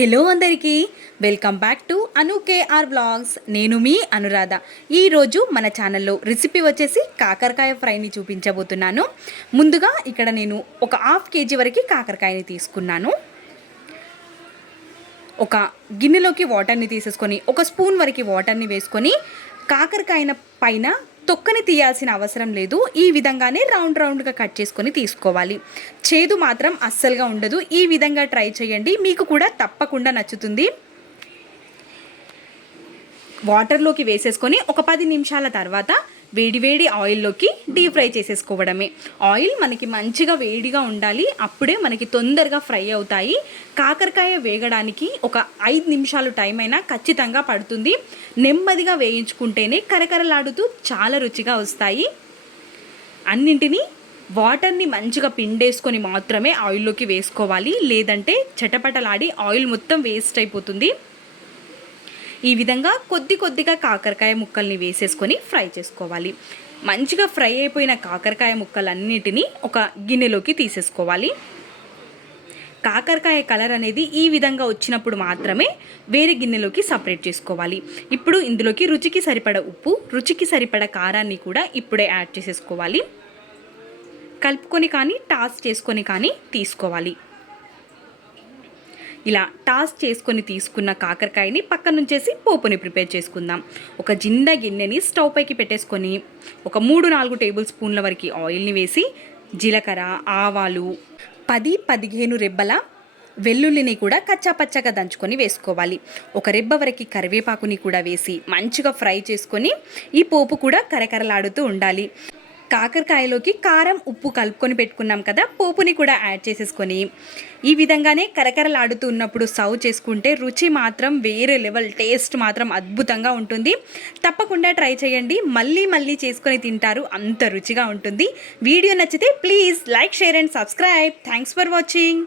Hello అందరికీ. Welcome back to Anu KR blogs. నేను మీ అనురాధ. ఈరోజు మన ఛానల్లో రెసిపీ వచ్చేసి కాకరకాయ ఫ్రైని చూపించబోతున్నాను. ముందుగా ఇక్కడ నేను ఒక హాఫ్ కేజీ వరకు కాకరకాయని తీసుకున్నాను. ఒక గిన్నెలోకి వాటర్ని తీసేసుకొని ఒక స్పూన్ వరకు వాటర్ని వేసుకొని కాకరకాయన పైన తొక్కని తీయాల్సిన అవసరం లేదు. ఈ విధంగానే రౌండ్ రౌండ్గా కట్ చేసుకొని తీసుకోవాలి. చేదు మాత్రం అస్సలుగా ఉండదు. ఈ విధంగా ట్రై చేయండి. మీకు కూడా తప్పకుండా నచ్చుతుంది. వాటర్లోకి వేసేసుకొని ఒక పది నిమిషాల తర్వాత వేడివేడి ఆయిల్లోకి డీప్ ఫ్రై చేసేసుకోవడమే. ఆయిల్ మనకి మంచిగా వేడిగా ఉండాలి అప్పుడే మనకి తొందరగా ఫ్రై అవుతాయి. కాకరకాయ వేగడానికి ఒక ఐదు నిమిషాలు టైం అయినా ఖచ్చితంగా పడుతుంది. నెమ్మదిగా వేయించుకుంటేనే కరకరలాడుతూ చాలా రుచిగా వస్తాయి. అన్నింటినీ వాటర్ని మంచిగా పిండేసుకొని మాత్రమే ఆయిల్లోకి వేసుకోవాలి. లేదంటే చటపటలాడి ఆయిల్ మొత్తం వేస్ట్ అయిపోతుంది. ఈ విధంగా కొద్ది కొద్దిగా కాకరకాయ ముక్కల్ని వేసేసుకొని ఫ్రై చేసుకోవాలి. మంచిగా ఫ్రై అయిపోయిన కాకరకాయ ముక్కలన్నిటినీ ఒక గిన్నెలోకి తీసేసుకోవాలి. కాకరకాయ కలర్ అనేది ఈ విధంగా వచ్చినప్పుడు మాత్రమే వేరే గిన్నెలోకి సపరేట్ చేసుకోవాలి. ఇప్పుడు ఇందులోకి రుచికి సరిపడ ఉప్పు రుచికి సరిపడ కారాన్ని కూడా ఇప్పుడే యాడ్ చేసేసుకోవాలి. కలుపుకొని కానీ టాస్ చేసుకొని కానీ తీసుకోవాలి. ఇలా టాస్ చేసుకొని తీసుకున్న కాకరకాయని పక్కన నుంచేసి పోపుని ప్రిపేర్ చేసుకుందాం. ఒక జింద గిన్నెని స్టవ్ పైకి పెట్టేసుకొని ఒక మూడు నాలుగు టేబుల్ స్పూన్ల వరకు ఆయిల్ని వేసి జీలకర్ర ఆవాలు పది పదిహేను రెబ్బల వెల్లుల్లిని కూడా కచ్చాపచ్చగా దంచుకొని వేసుకోవాలి. ఒక రెబ్బ వరకు కరివేపాకుని కూడా వేసి మంచిగా ఫ్రై చేసుకొని ఈ పోపు కూడా కరకరలాడుతూ ఉండాలి. కాకరకాయలోకి కారం ఉప్పు కలుపుకొని పెట్టుకున్నాం కదా పోపుని కూడా యాడ్ చేసేసుకొని. ఈ విధంగానే కరకరలాడుతూ ఉన్నప్పుడు సర్వ్ చేసుకుంటే రుచి మాత్రం వేరే లెవెల్ టేస్ట్ మాత్రం అద్భుతంగా ఉంటుంది. తప్పకుండా ట్రై చేయండి. మళ్ళీ మళ్ళీ చేసుకొని తింటారు అంత రుచిగా ఉంటుంది. వీడియో నచ్చితే please like share and subscribe. Thanks for watching.